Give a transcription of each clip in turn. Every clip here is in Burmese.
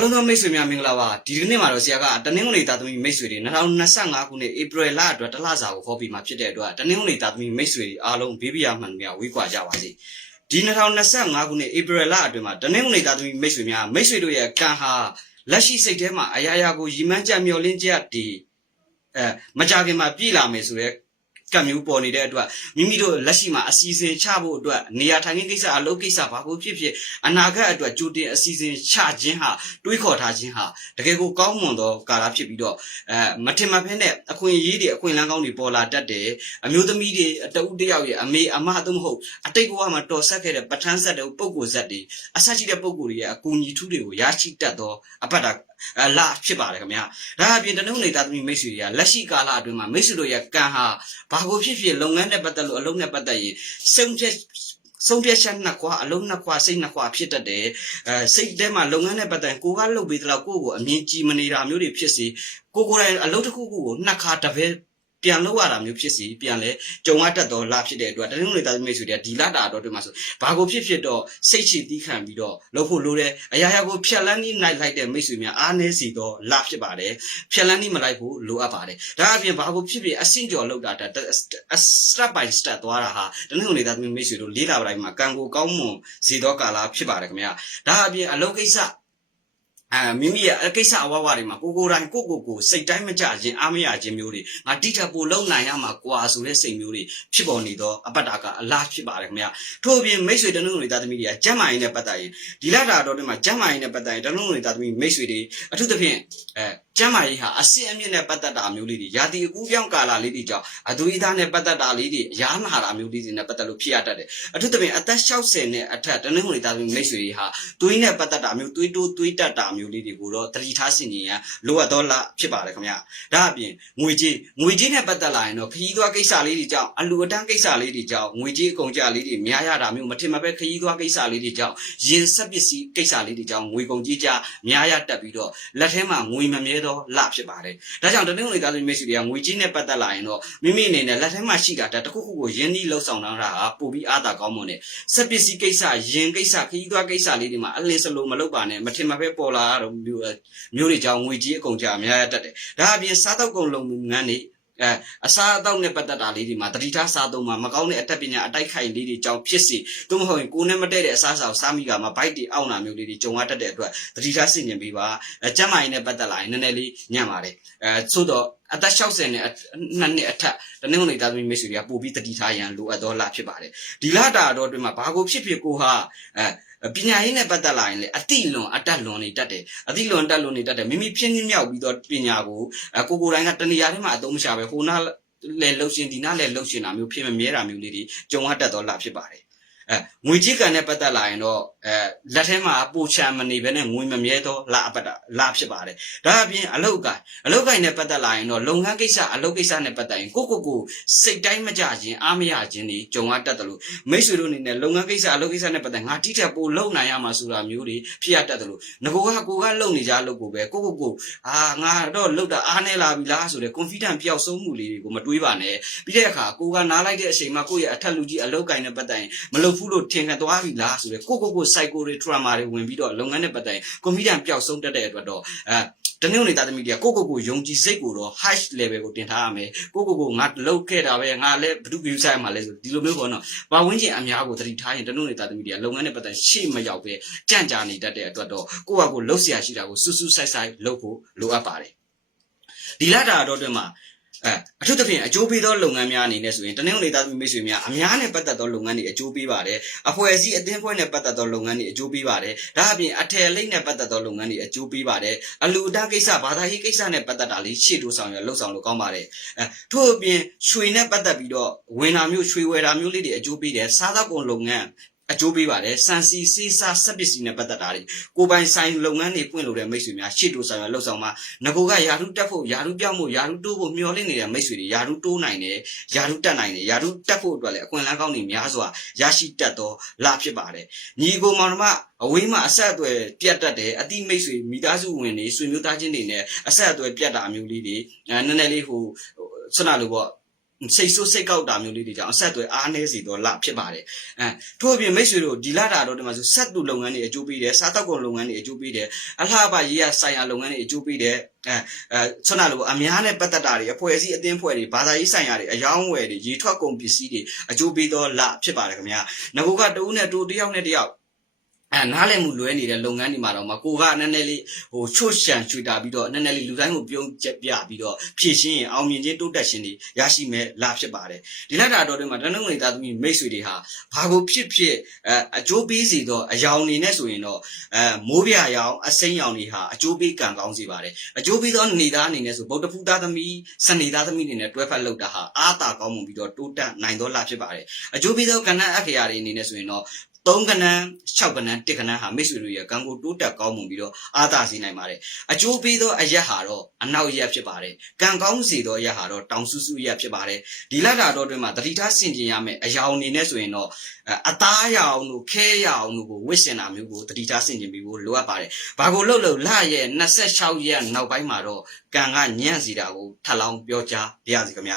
အားလုံးသောမိတ်ဆွေများမင်္ဂလာပါဒီကနေ့မှာတော့ဆရာကတနင်္ဂနွေသားသမီးမိတ်ဆွေတွေ2025ခုနှစ်ဧပြီလအတွက်တလစာကိုဟောပြီးမှာဖြစ်တဲ့အတွက်တနင်္ဂနွေသားသမီးမိတ်ဆွေတွေအားလုံးဘေးပြာမှန်များဝေးကွာကြပါစေဒီ2025ခုနှစ်ဧပြီလအတွင်းမှာတနင်္ဂနွေသားသမီးမိတ်ဆွေများမိတ်ဆွေတို့ရဲ့ကံဟာလက်ရှိစိတ်ထဲမှာအရာရာကိုရည်မှန်းချက်မျှော်လင့်ချက်ဒီအဲမကြခင်မှာပြည့်လာမယ်ဆိုတော့ ကံမျိုးပေါ်နေတဲ့အတွက်မိမိတို့လက်ရှိမှာအစီအစဉ်ချဖို့အတွက်နေရာထိုင်ခင်းကိစ္စအလုပ်ကိစ္စဘာကိုဖြစ်ဖြစ်အနာဂတ်အတွက်ကြိုတင်အစီအစဉ်ချခြင်းဟာတွေးခေါ်ထားခြင်းဟာတကယ်ကိုကောင်းမွန်သောကာလဖြစ်ပြီးတော့အဲမထင်မှတ်ဖဲနဲ့အခွင့်အရေးတွေအခွင့်အလမ်းကောင်းတွေပေါ်လာတတ်တယ်အမျိုးသမီးတွေအတဦးတယောက်ရဲ့အမေအမသို့မဟုတ်အတိတ်ဘဝမှာတော်ဆက်ခဲ့တဲ့ပဋ္ဌာန်းဆက်တဲ့ပုံကိုယ်ဆက်တွေအဆက်ရှိတဲ့ပုံကိုယ်တွေရဲ့အကူအညီထူးတွေကိုရရှိတတ်သောအပတ်တာအ လားဖြစ်ပါတယ်ခင်ဗျာဒါအပြင်တနုံနေတာသမီးမိတ်ဆွေတွေကလက်ရှိကာလအတွင်းမှာမိတ်ဆွေတို့ရဲ့ကံဟာဘာကိုဖြစ်ဖြစ်လုပ်ငန်းနဲ့ပတ်သက်လို့အလုပ်နဲ့ပတ်သက်ရင်စုံဖြတ်ဆုံးဖြတ်ချက်နှစ်ခွာအလုံးနှစ်ခွာစိတ်နှစ်ခွာဖြစ်တတ်တယ်အဲစိတ်ထဲမှာလုပ်ငန်းနဲ့ပတ်သက်ရင်ကိုကလုပ်ပြီးသလောက်ကိုယ့်ကိုအမြင်ကြည်မနေတာမျိုးတွေဖြစ်စေကိုကိုယ်တိုင်အလုပ်တစ်ခုခုကိုနှစ်ခါတစ်ပဲ ပြန်လောက်ရတာမျိုးဖြစ်စီပြန်လဲကြုံရတတ်တော့လာဖြစ်တဲ့အတွက်တနင်္ဂနွေသားသမီးဆိုတဲ့ဒီလာတာတော့ဒီမှာဆိုဘာကိုဖြစ်ဖြစ်တော့စိတ်ချတီးခံပြီးတော့လုပ်ဖို့လိုတယ်အရာရာကိုဖြက်လန်းကြီးနိုင်လိုက်တဲ့မိတ်ဆွေများအားနည်းစီတော့လာဖြစ်ပါတယ်ဖြက်လန်းကြီးမလိုက်ဖို့လိုအပ်ပါတယ်ဒါအပြင်ဘာကိုဖြစ်ဖြစ်အဆင့်ကျော်လောက်တာတ step by step သွားတာဟာတနင်္ဂနွေသားသမီးမိတ်ဆွေတို့လေးလာပိုင်းမှာကံကိုကောင်းမွန်စီတော့ကာလာဖြစ်ပါတယ်ခင်ဗျာဒါအပြင်အလုပ်ကိစ္စ အဲမိမိရဲ့အကိစ္စအဝဝတွေမှာကိုကိုယ်တိုင်ကိုကိုကိုစိတ်တိုင်းမကြခြင်းအားမရခြင်းမျိုးတွေငါတိထပ်ပိုလုံနိုင်ရမှာကွာဆိုတဲ့စိတ်မျိုးတွေဖြစ်ပေါ်နေတော့အပတ္တာကအလားဖြစ်ပါတယ်ခင်ဗျာထို့အပြင်မိတ်ဆွေတနုံတွေသားသမီးတွေကကျမ်းမာရေးနဲ့ပတ်သက်ရင်ဒီလတာတော်တွေမှာကျမ်းမာရေးနဲ့ပတ်သက်ရင်တနုံတွေသားသမီးမိတ်ဆွေတွေအထူးသဖြင့်အဲကျမ်းမာရေးဟာအစစ်အမြင့်နဲ့ပတ်သက်တာမျိုးလေးတွေယာတီအကူပြောင်းကာလာလေးတွေကြောင့်အသွေးသားနဲ့ပတ်သက်တာလေးတွေရာနာတာမျိုးလေးတွေနဲ့ပတ်သက်လို့ဖြစ်ရတတ်တယ်အထူးသဖြင့်အသက်60နဲ့အထက်တနင်္ဂနွေသားသမီးမိတ်ဆွေတွေဟာသွေးနဲ့ပတ်သက်တာမျိုးသွေးတိုးသွေးတက်တာမျိုးလေးတွေကိုတော့တတိထားဆင်ခြင်ရန်လိုအပ်တော့လားဖြစ်ပါတယ်ခင်ဗျာဒါအပြင်ငွေကြေးငွေကြေးနဲ့ပတ်သက်လာရင်တော့ခရီးသွားကိစ္စလေးတွေကြောင့်အလူအတန်းကိစ္စလေးတွေကြောင့်ငွေကြေးအကုန်ကြလေးတွေများရတာမျိုးမထင်မှပဲခရီးသွားကိစ္စလေးတွေကြောင့်ရင်ဆက်ပစ္စည်းကိစ္စလေးတွေကြောင့်ငွေကုန်ကြီးကြများရတတ်ပြီးတော့လက်ထဲမှာငွေမမြဲတော့လဖြစ်ပါတယ်ဒါကြောင့်တနင်္ဂနွေသားသမီးမိတ်ဆွေတွေကငွေကြေးနဲ့ပတ်သက်လာရင်တော့မိမိအနေနဲ့လက်ထဲမှာရှိတာတခုခုကိုရင်းနှီးလှုပ်ဆောင်တာဟာပိုပြီးအားသာကောင်းမွန်တယ်ဆက်ပစ္စည်းကိစ္စရင်ကိစ္စခရီးသွားကိစ္စလေးတွေမှာအလင်းစလုံးမလုပ်ပါနဲ့မထင်မှပဲပေါ်လာတော့မျိုးမျိုးတွေကြောင့်ငွေကြေးအကုန်ကြအများရတတ်တယ်ဒါအပြင်စားတော့ကုန်လုံငန်းတွေအဲအစားအသောက်နဲ့ပတ်သက်တာလေးတွေမှာတတိထားစားသုံးမှာမကောင်းတဲ့အတတ်ပညာအတိုက်ခိုက်လေးတွေကြောင့်ဖြစ်စီသို့မဟုတ်ရင်ကိုယ်နဲ့မတည့်တဲ့အစားအစာကိုစားမိကမှာဘိုက်တွေအောင့်တာမျိုးလေးတွေကြုံရတတ်တဲ့အတွက်တတိထားဆင်ကျင်ပေးပါအဲကျမ်းမာရေးနဲ့ပတ်သက်လာရင်နည်းနည်းလေးညံ့ပါတယ်အဲသို့တော့ အသက်60နဲ့နှစ်နှစ်အထက်တနင်္ဂနွေသားသမီးမိတ်ဆွေတွေကပို့ပြီးတတိထားရန်လိုအပ်တော့လာဖြစ်ပါတယ်ဒီလတာတော့အတွင်းမှာဘာကိုဖြစ်ဖြစ်ကိုဟာအဲပညာရေးနဲ့ပတ်သက်လာရင်လေအတိလွန်အတက်လွန်နေတတ်တယ်အတိလွန်တက်လွန်နေတတ်တယ်မိမိဖြစ်င်းမြောက်ပြီးတော့ပညာကိုအကိုကိုယ်တိုင်ကတဏှာထဲမှာအသုံးမချပဲဟိုနာလဲလှုပ်ရှင်ဒီနာလဲလှုပ်ရှင်တာမျိုးဖြစ်မမြဲတာမျိုးလေးတွေကြုံရတတ်တော့လာဖြစ်ပါတယ် အဲငွေကြီးကန်နဲ့ပတ်သက်လာရင်တော့အဲလက်ထဲမှာပိုချမ်းမနေဘဲနဲ့ငွေမမြဲတော့လာအပတ်တာလာဖြစ်ပါတယ်ဒါအပြင်အလုတ်ကိုင်အလုတ်ကိုင်နဲ့ပတ်သက်လာရင်တော့လုပ်ငန်းကိစ္စအလုတ်ကိစ္စနဲ့ပတ်သက်ရင်ကိုကိုကိုစိတ်တိုင်းမကြခြင်းအားမရခြင်းတွေကြုံရတတ်တယ်လို့မိတ်ဆွေတို့အနေနဲ့လုပ်ငန်းကိစ္စအလုတ်ကိစ္စနဲ့ပတ်သက်ငါတိထက်ပိုလုပ်နိုင်ရမှာဆိုတာမျိုးတွေဖြစ်ရတတ်တယ်လို့ငကိုကကိုကလုပ်နေကြလို့ကိုပဲကိုကိုကိုအာငါတော့လုပ်တာအားနေလာပြီလားဆိုတဲ့ confidence ပျောက်ဆုံးမှုလေးတွေကိုမတွေးပါနဲ့ပြီးတဲ့အခါကိုကနားလိုက်တဲ့အချိန်မှာကိုယ့်ရဲ့အထက်လူကြီးအလုတ်ကိုင်နဲ့ပတ်သက်ရင်မလုပ်ဘူးလို့ထင်ခဲ့သွားပြီလားဆိုတော့ကိုကိုကို psycho တွေ trauma တွေဝင်ပြီးတော့လုပ်ငန်းနဲ့ပတ်သက်ရင်ကွန်ပျူတာပျောက်ဆုံးတတ်တဲ့အတွက်တော့အဲတနည်းနဲ့တာသမီတွေကကိုကိုကိုယုံကြည်စိတ်ကိုတော့ hash level ကိုတင်ထားရမယ်ကိုကိုကိုငါလောက်ခဲ့တာပဲငါလည်းဘ누구 ယူဆိုင်မှာလဲဆိုဒီလိုမျိုးပေါ့နော်ပါဝင်ခြင်းအများကိုသတိထားရင်တနည်းနဲ့တာသမီတွေကလုပ်ငန်းနဲ့ပတ်သက်ရှေ့မရောက်ပဲကြန့်ကြာနေတတ်တဲ့အတွက်တော့ကိုကကိုလှုပ်ရှားရှိတာကိုစူးစူးဆိုက်ဆိုက်လှုပ်ဖို့လိုအပ်ပါတယ်ဒီလတာတော့တွင်မှာ အဲအထူးသဖြင့်အကျိုးပေးသောလုပ်ငန်းများအနေနဲ့ဆိုရင်တနင်္ဂနွေသားသမီးမိတ်ဆွေများအများနဲ့ပတ်သက်သောလုပ်ငန်းတွေအကျိုးပေးပါတယ်အဖွဲ့အစည်းအသင်းဖွဲ့နဲ့ပတ်သက်သောလုပ်ငန်းတွေအကျိုးပေးပါတယ်ဒါအပြင်အထည်လိပ်နဲ့ပတ်သက်သောလုပ်ငန်းတွေအကျိုးပေးပါတယ်အလူအတကိစ္စဘာသာရေးကိစ္စနဲ့ပတ်သက်တာလေးရှေ့တိုးဆောင်ရလှုပ်ဆောင်လို့ကောင်းပါတယ်အဲထို့အပြင်ရွှေနဲ့ပတ်သက်ပြီးတော့ဝင်တာမျိုးရွှေဝယ်တာမျိုးလေးတွေအကျိုးပေးတယ်စားသောက်ကုန်လုပ်ငန်း အကျိုးပေးပါတယ်စံစီစေးစားစက်ပစ္စည်းနဲ့ပတ်သက်တာတွေကိုပိုင်ဆိုင်လုပ်ငန်းတွေပွင့်လို့တဲ့မိတ်ဆွေများရှေ့တိုးဆောင်ရလှုပ်ဆောင်မှာငကိုကယာရုတက်ဖို့ယာရုပြောင်းဖို့ယာရုတိုးဖို့မျှော်လင့်နေတဲ့မိတ်ဆွေတွေယာရုတိုးနိုင်တယ်ယာရုတက်နိုင်တယ်ယာရုတက်ဖို့အတွက်လည်းအခွင့်အလမ်းကောင်းတွေများစွာရရှိတတ်သောလဖြစ်ပါတယ်ညီကိုမောင်နှမအဝေးမှာအဆက်အသွယ်ပြတ်တတ်တယ်အတိမိတ်ဆွေမိသားစုဝင်တွေဆွေမျိုးသားချင်းတွေနဲ့အဆက်အသွယ်ပြတ်တာမျိုးလေးတွေအဲနည်းနည်းလေးဟိုဆွနာလို့ပေါ့ စိတ်ဆိုးစိတ်ကောက်တာမျိုးလေးတွေကြောင့်အဆက်အသွယ်အားနည်းစေတော့လဖြစ်ပါတယ်အဲထို့အပြင်မိတ်ဆွေတို့ဒီလတာတော့ဒီမှာဆိုဆက်သူလုပ်ငန်းတွေအကျိုးပေးတယ်စားတောက်ကုန်လုပ်ငန်းတွေအကျိုးပေးတယ်အလှပရေးရဆိုင်ရာလုပ်ငန်းတွေအကျိုးပေးတယ်အဲအဲဆွမ်းနာလို့အများနဲ့ပတ်သက်တာတွေအဖွဲ့အစည်းအသင်းဖွဲ့တွေဘာသာရေးဆိုင်ရာတွေအယောင်းဝယ်တွေရေထွက်ကုန်ပစ္စည်းတွေအကျိုးပေးတော့လဖြစ်ပါတယ်ခင်ဗျာငါကတဦးနဲ့တူတယောက်နဲ့တယောက် အဲနားလည်မှုလွဲနေတဲ့လုပ်ငန်းတွေမှာတော့မကိုကနည်းနည်းလေးဟိုချွတ်ရှန်ချွေတာပြီးတော့နည်းနည်းလေးလူတိုင်းကိုပြုံးချက်ပြပြီးတော့ဖြည့်ရှင်းရင်အောင်မြင်ခြင်းတိုးတက်ခြင်းတွေရရှိမဲ့လာဖြစ်ပါတယ်ဒီလက်တာတော်တွေမှာတနင်္ဂနွေသားသမီးမိတ်ဆွေတွေဟာဘာကိုဖြစ်ဖြစ်အဲအကျိုးပေးစီတော့အယောင်နေနဲ့ဆိုရင်တော့အဲမိုးပြရောင်အစိမ်းရောင်တွေဟာအကျိုးပေးကံကောင်းစေပါတယ်အကျိုးပေးသောနေသားအနေနဲ့ဆိုဗုဒ္ဓဖူသားသမီးစနေသားသမီးအနေနဲ့တွဲဖက်လောက်တာဟာအာသာကောင်းမှုပြီးတော့တိုးတက်နိုင်တော့လာဖြစ်ပါတယ်အကျိုးပေးသောကဏ္ဍအခရာတွေအနေနဲ့ဆိုရင်တော့ 3ကဏ္ဍ6ကဏ္ဍ1ကဏ္ဍဟာမိတ်ဆွေတို့ရဲ့ကံကိုတိုးတက်ကောင်းမှုပြီးတော့အာသာစေနိုင်ပါတယ်အကျိုးပေးသောအရက်ဟာတော့အနောက်ရက်ဖြစ်ပါတယ်ကံကောင်းစေသောအရက်ဟာတော့တောင်ဆူဆူရက်ဖြစ်ပါတယ်ဒီလက်တာတော့တွင်မှာတတိထားဆင်ကျင်ရမယ်အယောင်အနေနဲ့ဆိုရင်တော့အသားရအောင်လို့ခဲရအောင်လို့ကိုဝစ်စင်တာမျိုးကိုတတိထားဆင်ကျင်ပြီးဖို့လိုအပ်ပါတယ်ဘာကိုလှုပ်လို့လရဲ့26ရက်နောက်ပိုင်းမှာတော့ကံကညံ့စီတာကိုထပ်လောင်းပြောကြားပြရစီခင်ဗျ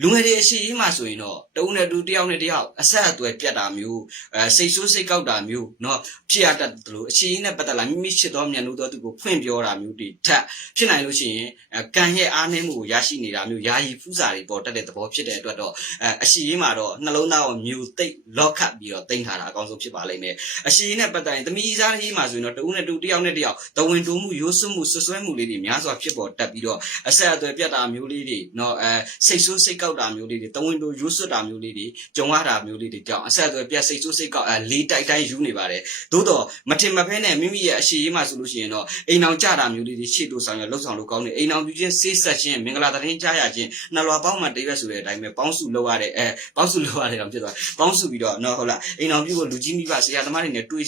လူငယ်တွေအရှိကြီးမှဆိုရင်တော့တဦးနဲ့တူတယောက်နဲ့တယောက်အဆက်အသွယ်ပြတ်တာမျိုးအဲစိတ်ဆိုစိတ်ကောက်တာမျိုးเนาะဖြစ်ရတတ်တယ်လို့အရှိကြီးနဲ့ပတ်သက်လာမိမိချစ်တော်မြန်လို့တော့သူကိုဖွင့်ပြောတာမျိုးတွေထပ်ဖြစ်နိုင်လို့ရှိရင်ကံရဲ့အားနည်းမှုကိုရရှိနေတာမျိုးယာယီဖူးစာတွေပေါ်တက်တဲ့သဘောဖြစ်တဲ့အတွက်တော့အဲအရှိကြီးမှာတော့နှလုံးသားကိုမြူသိပ်လော့ခတ်ပြီးတော့တင်ထားတာအကောင်းဆုံးဖြစ်ပါလိမ့်မယ်အရှိကြီးနဲ့ပတ်သက်ရင်သမီးစားကြီးမှာဆိုရင်တော့တဦးနဲ့တူတယောက်နဲ့တယောက်တဝင်တိုးမှုရိုးစွမှုဆွဆွဲမှုလေးတွေများစွာဖြစ်ပေါ်တက်ပြီးတော့အဆက်အသွယ်ပြတ်တာမျိုးလေးတွေเนาะအဲစိတ်ဆိုးစိတ်ကောက်တာမျိုးလေးတွေတဝင်တိုးရိုးစွတာမျိုးလေးတွေကြုံရတာမျိုးလေးတွေကြောင့်အဆက်အသွယ်ပြတ်စိတ်ဆိုးစိတ်ကောက်အဲ လေးတိုက်တိုင်းယူနေပါတယ်သို့တော့မထင်မဖဲနဲ့မိမိရဲ့အရှိရေးမှဆိုလို့ရှိရင်တော့အိမ်အောင်ကြတာမျိုးလေးတွေရှေ့တိုးဆောင်ရလှုပ်ဆောင်လို့ကောင်းတယ်အိမ်အောင်ပြုခြင်းဆေးဆက်ခြင်းမင်္ဂလာသတင်းကြားရခြင်းနှလွာပေါင်းမှတိရွတ်ဆိုတဲ့အတိုင်းပဲပေါင်းစုလောက်ရတဲ့အဲပေါင်းစုလောက်ရတဲ့အောင်ဖြစ်သွားပေါင်းစုပြီးတော့နော်ဟုတ်လားအိမ်အောင်ပြုဖို့လူကြီးမိဘဆရာသမားတွေနဲ့တွေ့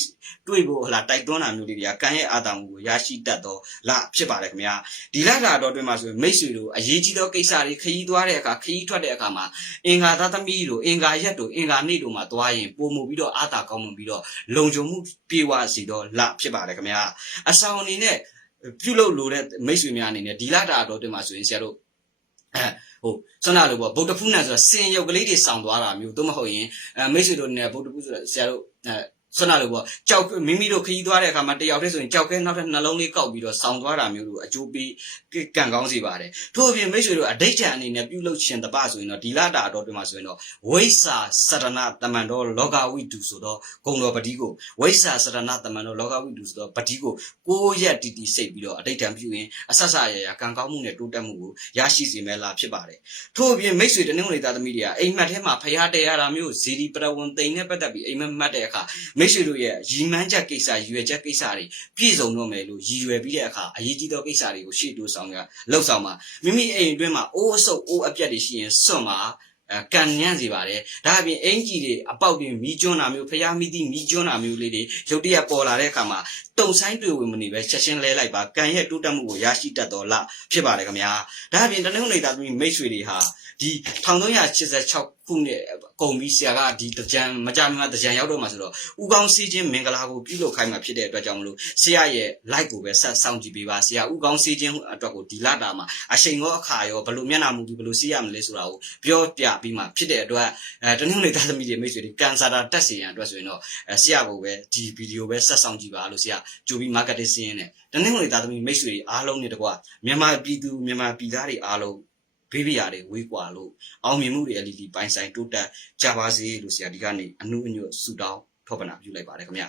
တွေ့ဖို့ဟုတ်လားတိုက်တွန်းတာမျိုးလေးတွေကကံရဲ့အာတံကိုရရှိတတ်တော့လဖြစ်ပါတယ်ခင်ဗျာဒီလလာတော့တွင်မှာဆိုရင်မိတ်ဆွေတို့အရေးကြီးသောကိစ္စတွေခရီးသွားတဲ့အခါခရီးထွက်တဲ့အခါမှာအင်္ဂါသားသမီးတို့အင်္ဂါရက်တို့အင်္ဂါနေ့တို့မှာသွားရင်ပုံမှုပြီးတော့အာတာကောင်းမှုပြီးတော့လုံခြုံမှုပြေဝစီတော့လာဖြစ်ပါတယ်ခင်ဗျာအဆောင်အနေနဲ့ပြုလုပ်လို့တဲ့မိတ်ဆွေများအနေနဲ့ဒီလက်တာတော့တွင်မှာဆိုရင်ဆရာတို့အဲဟိုဆွမ်းနာလို့ပေါ့ဗုဒ္ဓဖူးနဲ့ဆိုတာစင်ရုပ်ကလေးတွေဆောင်းသွားတာမျိုးသို့မဟုတ်ရင်အဲမိတ်ဆွေတို့နဲ့ဗုဒ္ဓဖူးဆိုတာဆရာတို့ အဲဆွမ်းနာလို့ပေါ့ကြောက်မိမိတို့ခရီးသွားတဲ့အခါမှာတယောက်တည်းဆိုရင်ကြောက်ကဲနောက်ထပ်နှလုံးလေးကောက်ပြီးတော့ဆောင်းသွားတာမျိုးတို့အကျိုးပေးကံကောင်းစေပါတယ်ထို့အပြင်မိတ်ဆွေတို့အဋိဋ္ဌံအနေနဲ့ပြုလုပ်ခြင်းတပဆိုရင်တော့ဒီလာတာတော့တွင်မှာဆိုရင်တော့ဝိဆာစရဏတမန်တော်လောကဝိတုဆိုတော့ဂုံတော်ပတိကိုဝိဆာစရဏတမန်တော်လောကဝိတုဆိုတော့ပတိကိုကိုးရက်တီတီစိတ်ပြီးတော့အဋိဋ္ဌံပြုရင်အဆက်ဆရရကံကောင်းမှုနဲ့တိုးတက်မှုကိုရရှိစေမဲ့လားဖြစ်ပါတယ်ထို့အပြင်မိတ်ဆွေတနင်္ဂနွေသားသမီးတွေကအိမ်မက်ထဲမှာဖျားတဲရတာမျိုးဇီဒီပရဝံတိန်နဲ့ပတ်သက်ပြီးအိမ်မက်မှတ်တဲ့အခါမိတ်ဆွေတို့ရဲ့ရီမန်းချက်ကိစ္စရည်ရွယ်ချက်ကိစ္စတွေပြည့်စုံတော့မယ်လို့ရည်ရွယ်ပြီးတဲ့အခါအရေးကြီးသောကိစ္စတွေကိုရှေ့တိုးဆောင်ရလှုပ်ဆောင်ပါမိမိအိမ်အတွင်းမှာအိုးအဆုပ်အိုးအပြက်တွေရှိရင်စွန့်ပါအဲကန်ညံ့စီပါတယ်ဒါအပြင်အင်ကြီးတွေအပေါက်တွေမီးကျွန်းတာမျိုးဖျားမီးသီးမီးကျွန်းတာမျိုးလေးတွေရုတ်တရက်ပေါ်လာတဲ့အခါမှာတုံဆိုင်တွေ့ဝင်မနေပဲချက်ချင်းလဲလိုက်ပါကံရဲ့တိုးတက်မှုကိုရရှိတတ်တော်လားဖြစ်ပါတယ်ခင်ဗျာဒါအပြင်တနင်္ဂနွေသားသမီးမိတ်ဆွေတွေဟာဒီ1386 ခုနှစ်ကုန်ပြီးဆရာကဒီတကြံမကြမီမှာတကြံရောက်တော့မှာဆိုတော့ဥကောင်းစီးခြင်းမင်္ဂလာကိုပြုလုပ်ခိုင်းမှာဖြစ်တဲ့အတွက်ကြောင့်မလို့ဆရာရဲ့ like ကိုပဲဆက်စောင့်ကြည့်ပေးပါဆရာဥကောင်းစီးခြင်းအတွက်ကိုဒီလာတာမှာအချိန်ရောအခါရောဘလို့မျက်နှာမူပြီးဘလို့စီးရမလဲဆိုတာကိုပြောပြပြီးမှဖြစ်တဲ့အတွက်အဲတနင်္ဂနွေသားသမီးတွေမိတ်ဆွေတွေကန်ဆာတာတက်စီရန်အတွက်ဆိုရင်တော့အဲဆရာကိုပဲဒီဗီဒီယိုပဲဆက်စောင့်ကြည့်ပါလို့ဆရာကြိုပြီး marketing စီးရင်ねတနင်္ဂနွေသားသမီးမိတ်ဆွေတွေအားလုံးနဲ့တကွမြန်မာပြည်သူမြန်မာပြည်သားတွေအားလုံး ဘေးပြာတွေဝေးကွာလို့အောင်မြင်မှုတွေအလီလီပိုင်ဆိုင်တိုးတက်ကြပါစေလို့ဆရာဒီကနေ့အနုအညွတ်ဆုတောင်းထောက်ပံ့ပြုလိုက်ပါတယ်ခင်ဗျာ